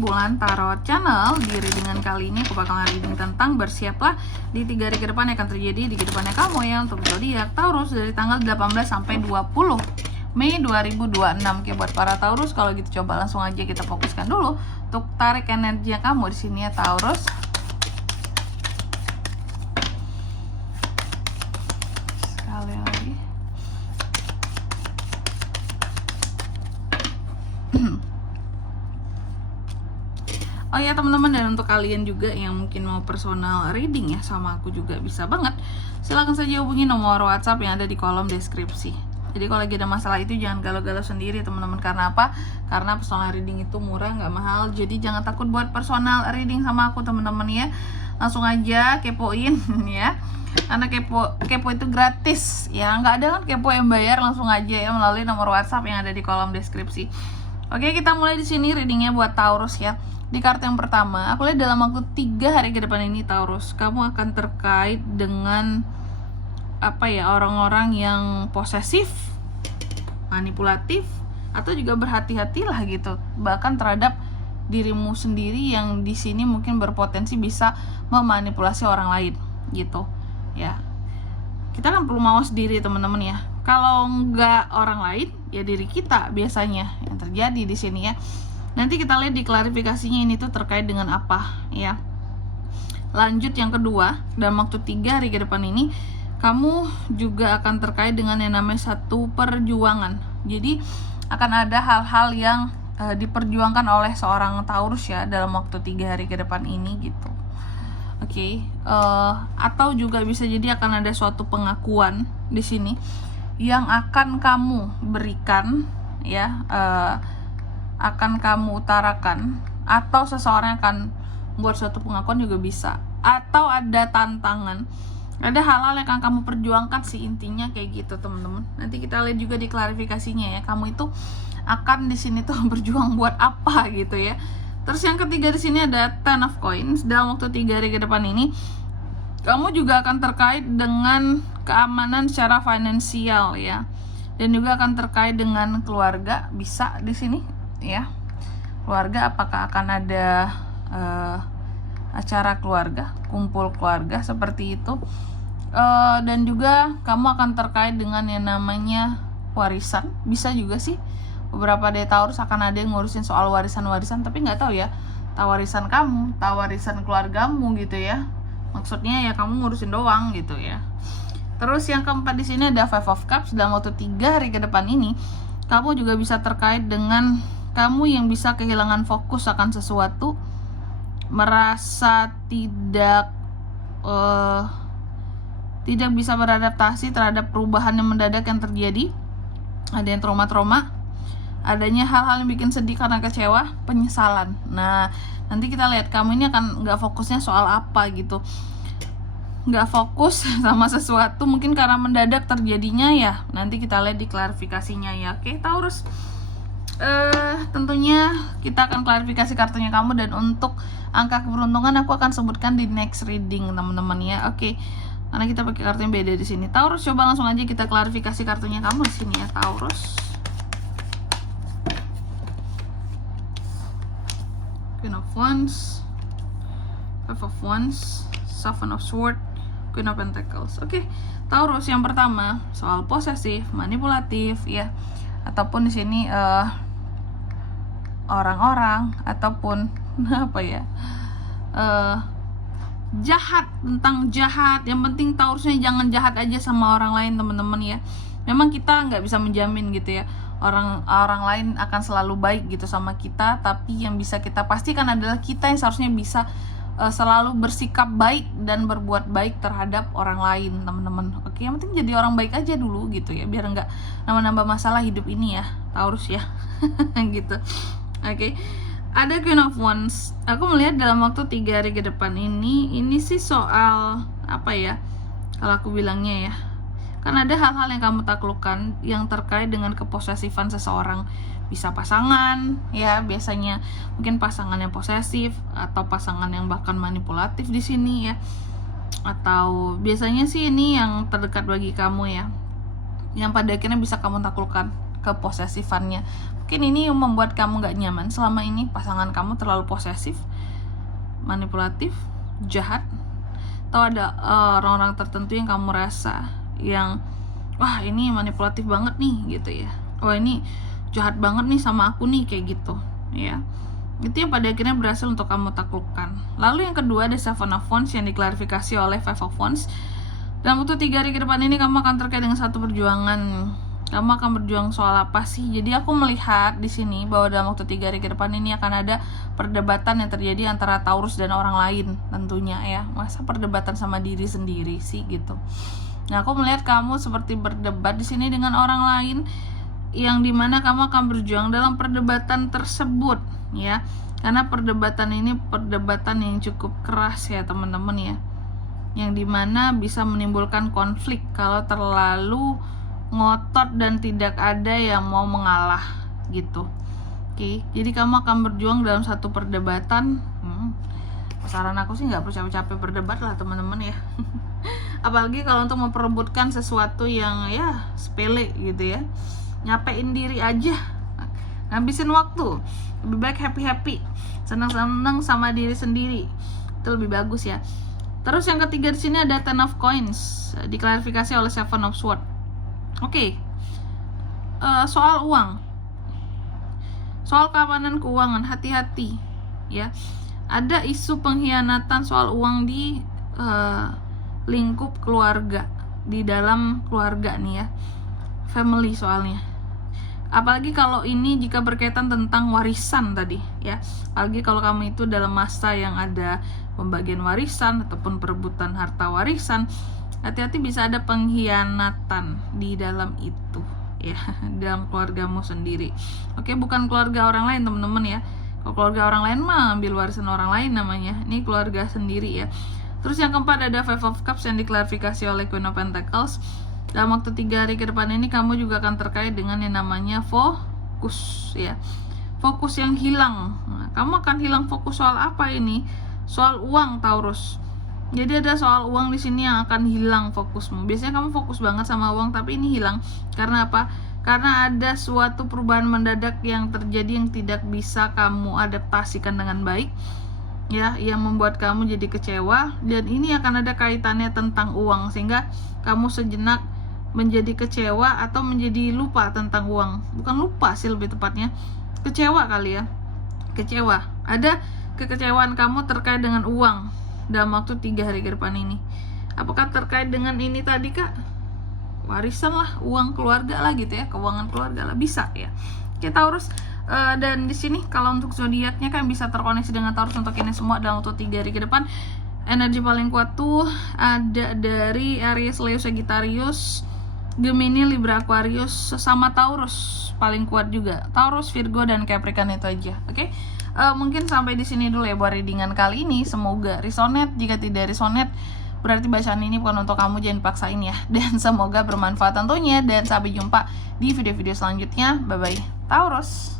bulan Tarot Channel. Di readingan kali ini aku bakalan reading tentang bersiaplah di 3 hari ke depan yang akan terjadi di kehidupannya kamu ya, untuk zodiak Taurus dari tanggal 18 sampai 20 Mei 2026. Oke, buat para Taurus, kalau gitu coba langsung aja kita fokuskan dulu untuk tarik energi kamu di sini ya Taurus. Sekali lagi. Oh ya teman-teman, dan untuk kalian juga yang mungkin mau personal reading ya sama aku juga bisa banget. Silahkan saja hubungi nomor WhatsApp yang ada di kolom deskripsi. Jadi kalau lagi ada masalah itu jangan galau-galau sendiri teman-teman. Karena apa? Karena personal reading itu murah, nggak mahal. Jadi jangan takut buat personal reading sama aku teman-teman ya. Langsung aja kepoin ya. Karena kepo itu gratis ya. Nggak ada kan kepo yang bayar, langsung aja ya melalui nomor WhatsApp yang ada di kolom deskripsi. Oke, kita mulai di sini readingnya buat Taurus ya. Di kartu yang pertama, aku lihat dalam waktu 3 hari ke depan ini Taurus, kamu akan terkait dengan apa ya, orang-orang yang posesif, manipulatif, atau juga berhati-hatilah gitu, bahkan terhadap dirimu sendiri yang di sini mungkin berpotensi bisa memanipulasi orang lain gitu ya. Kita kan perlu mawas diri teman-teman ya. Kalau nggak orang lain ya diri kita biasanya yang terjadi di sini ya. Nanti kita lihat di klarifikasinya ini tuh terkait dengan apa ya. Lanjut yang kedua, dalam waktu 3 hari ke depan ini kamu juga akan terkait dengan yang namanya satu perjuangan. Jadi akan ada hal-hal yang diperjuangkan oleh seorang Taurus ya dalam waktu 3 hari ke depan ini gitu. Oke, atau juga bisa jadi akan ada suatu pengakuan di sini yang akan kamu berikan ya, akan kamu utarakan, atau seseorang akan buat suatu pengakuan juga bisa, atau ada tantangan, ada hal-hal yang akan kamu perjuangkan sih, intinya kayak gitu teman-teman. Nanti kita lihat juga di klarifikasinya ya, kamu itu akan di sini tuh berjuang buat apa gitu ya. Terus yang ketiga di sini ada Ten of Coins. Dalam waktu 3 hari ke depan ini kamu juga akan terkait dengan keamanan secara finansial ya, dan juga akan terkait dengan keluarga, bisa di sini ya. Keluarga, apakah akan ada acara keluarga, kumpul keluarga seperti itu, dan juga kamu akan terkait dengan yang namanya warisan, bisa juga sih. Beberapa dari Taurus akan ada yang ngurusin soal warisan-warisan, tapi nggak tahu ya, tahu warisan kamu, tahu warisan keluargamu gitu ya. Maksudnya ya kamu ngurusin doang gitu ya. Terus yang keempat di sini ada Five of Cups. Dalam waktu 3 hari ke depan ini kamu juga bisa terkait dengan kamu yang bisa kehilangan fokus akan sesuatu, merasa tidak bisa beradaptasi terhadap perubahan yang mendadak yang terjadi. Ada yang trauma-trauma, adanya hal-hal yang bikin sedih karena kecewa, penyesalan. Nah, nanti kita lihat kamu ini akan nggak fokusnya soal apa gitu, nggak fokus sama sesuatu mungkin karena mendadak terjadinya ya. Nanti kita lihat di klarifikasinya ya. Oke Taurus, tentunya kita akan klarifikasi kartunya kamu, dan untuk angka keberuntungan aku akan sebutkan di next reading teman-teman ya. Oke, karena kita pakai kartu yang beda di sini. Taurus, coba langsung aja kita klarifikasi kartunya kamu di sini ya Taurus. Queen of Wands, Five of Wands, Seven of Swords, Queen of Pentacles. Oke, Taurus, yang pertama soal posesif, manipulatif ya, ataupun di sini orang-orang ataupun apa ya, jahat, tentang jahat. Yang penting Taurusnya jangan jahat aja sama orang lain teman-teman ya. Memang kita nggak bisa menjamin gitu ya, orang lain akan selalu baik gitu sama kita, tapi yang bisa kita pastikan adalah kita yang seharusnya bisa selalu bersikap baik dan berbuat baik terhadap orang lain teman-teman. Oke, yang penting jadi orang baik aja dulu gitu ya, biar nggak nambah-nambah masalah hidup ini ya Taurus ya. Gitu. Oke, ada Queen of Wands. Aku melihat dalam waktu 3 hari ke depan ini sih soal apa ya, kalau aku bilangnya ya, kan ada hal-hal yang kamu taklukkan yang terkait dengan keposesifan seseorang. Bisa pasangan ya, biasanya mungkin pasangan yang posesif, atau pasangan yang bahkan manipulatif di sini ya, atau biasanya sih ini yang terdekat bagi kamu ya, yang pada akhirnya bisa kamu taklukkan keposesifannya. Mungkin ini membuat kamu gak nyaman selama ini, pasangan kamu terlalu posesif, manipulatif, jahat, atau ada orang-orang tertentu yang kamu rasa yang wah ini manipulatif banget nih gitu ya, wah ini jahat banget nih sama aku nih, kayak gitu ya. Itu yang pada akhirnya berhasil untuk kamu taklukkan. Lalu yang kedua ada Seven of Wands yang diklarifikasi oleh Five of Wands. Dalam waktu 3 hari ke depan ini kamu akan terkait dengan satu perjuangan. Kamu akan berjuang soal apa sih? Jadi aku melihat di sini bahwa dalam waktu 3 hari ke depan ini akan ada perdebatan yang terjadi antara Taurus dan orang lain tentunya ya. Masa perdebatan sama diri sendiri sih gitu. Nah, aku melihat kamu seperti berdebat di sini dengan orang lain, yang dimana kamu akan berjuang dalam perdebatan tersebut ya. Karena perdebatan ini perdebatan yang cukup keras ya teman-teman ya, yang dimana bisa menimbulkan konflik kalau terlalu ngotot dan tidak ada yang mau mengalah gitu. Oke, jadi kamu akan berjuang dalam satu perdebatan. Saran aku sih nggak perlu capek-capek berdebat lah teman-teman ya. Apalagi kalau untuk memperebutkan sesuatu yang ya sepele gitu ya, nyapein diri aja, ngabisin waktu. Lebih baik happy-happy, senang-senang sama diri sendiri, itu lebih bagus ya. Terus yang ketiga di sini ada Ten of Coins, diklarifikasi oleh Seven of Swords. Oke. Soal uang, soal keamanan keuangan, hati-hati ya. Ada isu pengkhianatan soal uang di lingkup keluarga, di dalam keluarga nih ya, family soalnya. Apalagi kalau ini jika berkaitan tentang warisan tadi ya. Apalagi kalau kamu itu dalam masa yang ada pembagian warisan ataupun perebutan harta warisan, hati-hati bisa ada pengkhianatan di dalam itu ya, dalam keluargamu sendiri. Oke, bukan keluarga orang lain teman-teman ya. Kalau keluarga orang lain mah ambil warisan orang lain namanya. Ini keluarga sendiri ya. Terus yang keempat ada Five of Cups yang diklarifikasi oleh Queen of Pentacles. Dalam waktu 3 hari ke depan ini kamu juga akan terkait dengan yang namanya fokus ya. Fokus yang hilang. Nah, kamu akan hilang fokus soal apa ini? Soal uang Taurus. Jadi ada soal uang di sini yang akan hilang fokusmu. Biasanya kamu fokus banget sama uang, tapi ini hilang. Karena apa? Karena ada suatu perubahan mendadak yang terjadi yang tidak bisa kamu adaptasikan dengan baik ya, yang membuat kamu jadi kecewa. Dan ini akan ada kaitannya tentang uang, sehingga kamu sejenak menjadi kecewa atau menjadi lupa tentang uang. Bukan lupa sih lebih tepatnya, kecewa kali ya. Kecewa, ada kekecewaan kamu terkait dengan uang dalam waktu 3 hari ke depan ini. Apakah terkait dengan ini tadi kak? Warisan lah, uang keluarga lah gitu ya, keuangan keluarga lah, bisa ya. Oke Taurus, dan di sini kalau untuk zodiaknya kan bisa terkoneksi dengan Taurus untuk ini semua dalam waktu 3 hari ke depan. Energi paling kuat tuh ada dari Aries, Leo, Sagittarius, Gemini, Libra, Aquarius, sama Taurus paling kuat juga. Taurus, Virgo, dan Capricorn itu aja. Oke. Mungkin sampai di sini dulu ya buat readingan kali ini. Semoga resonate. Jika tidak resonate, berarti bacaan ini bukan untuk kamu, jangan paksain ya. Dan semoga bermanfaat tentunya. Dan sampai jumpa di video-video selanjutnya. Bye bye Taurus.